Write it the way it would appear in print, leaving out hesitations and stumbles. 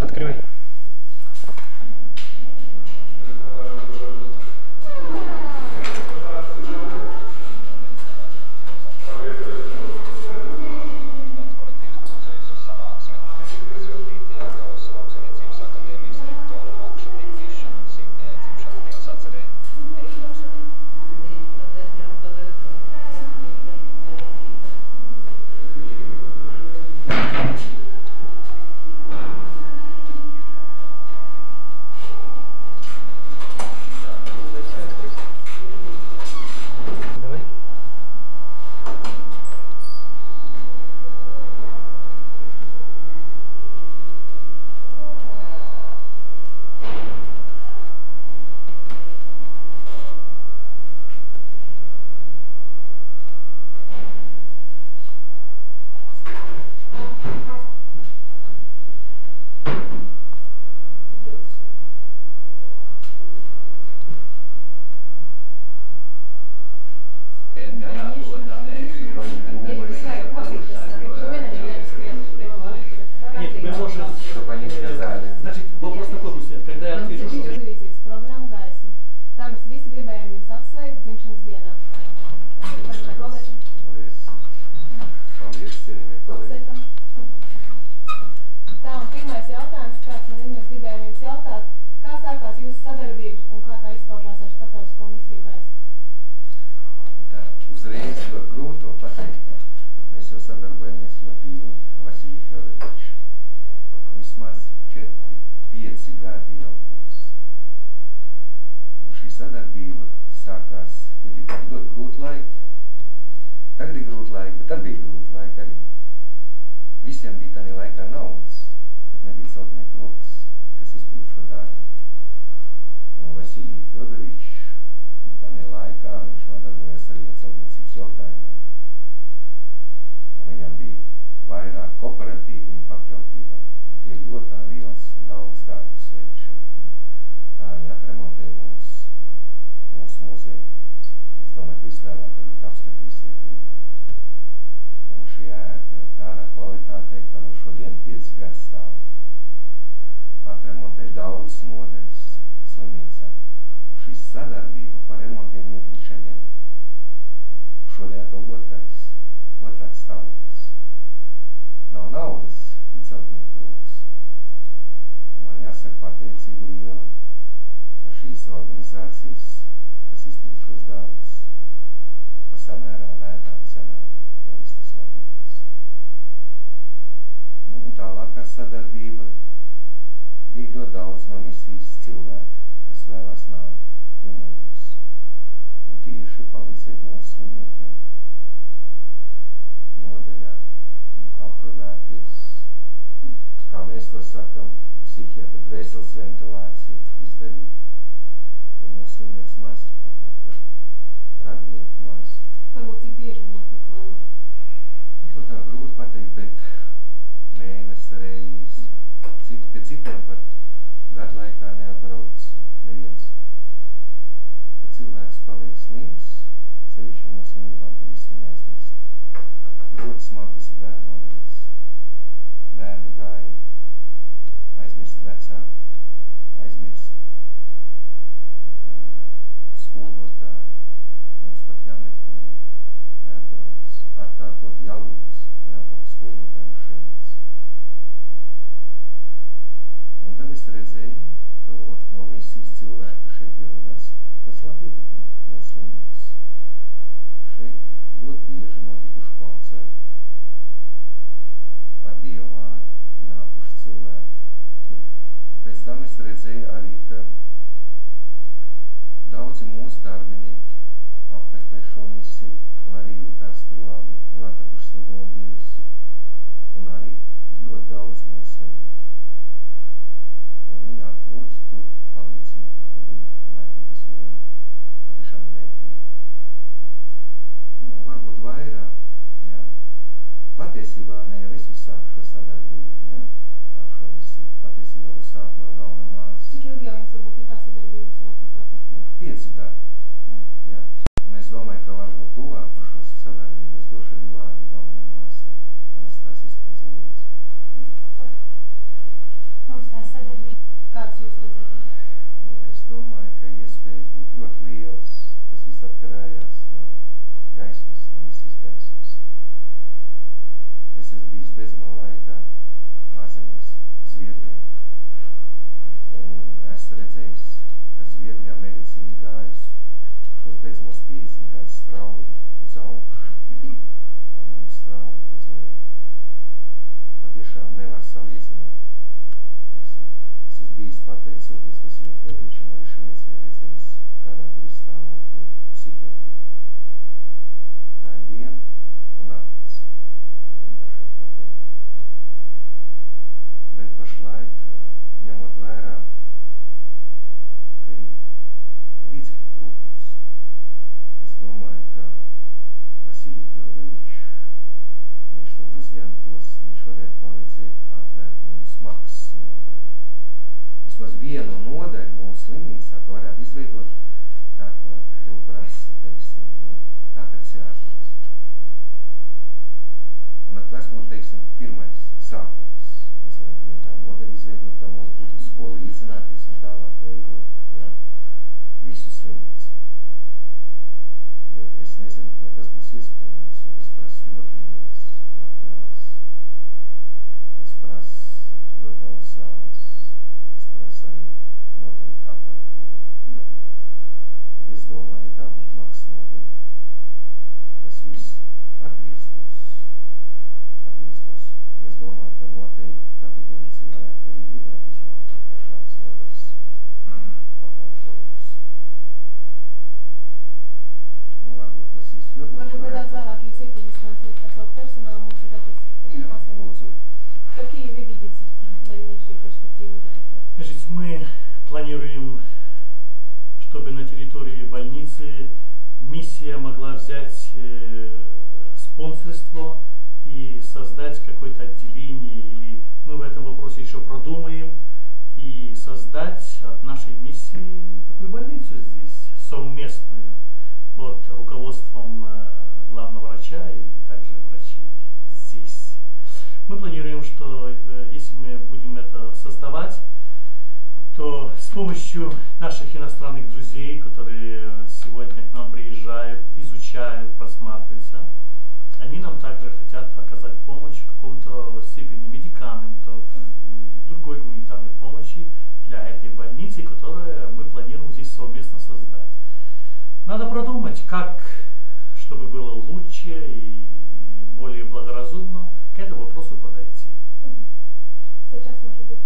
Открывай. Mums tā Kāds jūs redzat? Nu, es domāju, ka iespējas būtu ļoti liels. Tas viss atkarējās no gaismas, no misijas gaismas. Es esmu bijis beidzamā laikā ārzemēs, Zviedrijā. Un esmu redzējis, ka Zviedrijā medicīna gājusi šos beidzamos 50 gadus strauji uz augšu, un mums strauji uz leju. Patiešām nevar salīdzināt. Es esmu bijis pateicoties Vasilijam Fedoričam arī Šveicē redzējis, kādā tur ir stāvokli psihiatrija. Tā ir diena un nakts, vienkārši pateikt. Bet pašlaik, ņemot vērā, ka ir līdzekļu trūkums, es domāju, ka Vasilij Fjodoričs, viņš to uzņemtos, viņš varētu palīdzēt atvērt mums maksas nodaļu. Vismaz vienu nodaļu mūsu slimnīcā, ka varētu izveidot tā, ko to prasa, teiksim, tā, ka tas jāzināst. Un tas būtu, teiksim, pirmais sākums. Mēs varētu vienu tā nodaļu izveidot, tā mums būtu uz ko līdzināties un tālāk veidot, ja, visu slimnīcu. Bet es nezinu, vai tas būs iespējams, jo tas prasa ļoti liels materiāls. Tas prasa ļoti daudz zāles. Tas prasa arī noteikti aparatūru. Bet es domāju, ja tā būtu maksas nodaļa, tas viss atgrieztos. Un es domāju, ka noteikti kategorija cilvēku arī gribētu izmantot šādas nodaļas pakalpojumus. Nu, varbūt Vasilijs Fjodoričs Varbūt nedaudz vēlāk jūs iepazīstināsiet ar savu personālu mūsu tātad lūdzu. Какие вы видите дальнейшие перспективы? Значит, мы планируем, чтобы на территории больницы миссия могла взять спонсорство и создать какое-то отделение, или мы в этом вопросе еще продумаем, и создать от нашей миссии такую больницу здесь, совместную, под руководством главного врача и также врачей здесь. Мы планируем, что если мы будем это создавать, то с помощью наших иностранных друзей, которые сегодня к нам приезжают, изучают, просматриваются, они нам также хотят оказать помощь в каком-то степени медикаментов и другой гуманитарной помощи для этой больницы, которую мы планируем здесь совместно создать. Надо продумать, как, чтобы было лучше и более благоразумно к этому вопросу подойти. Сейчас, может быть,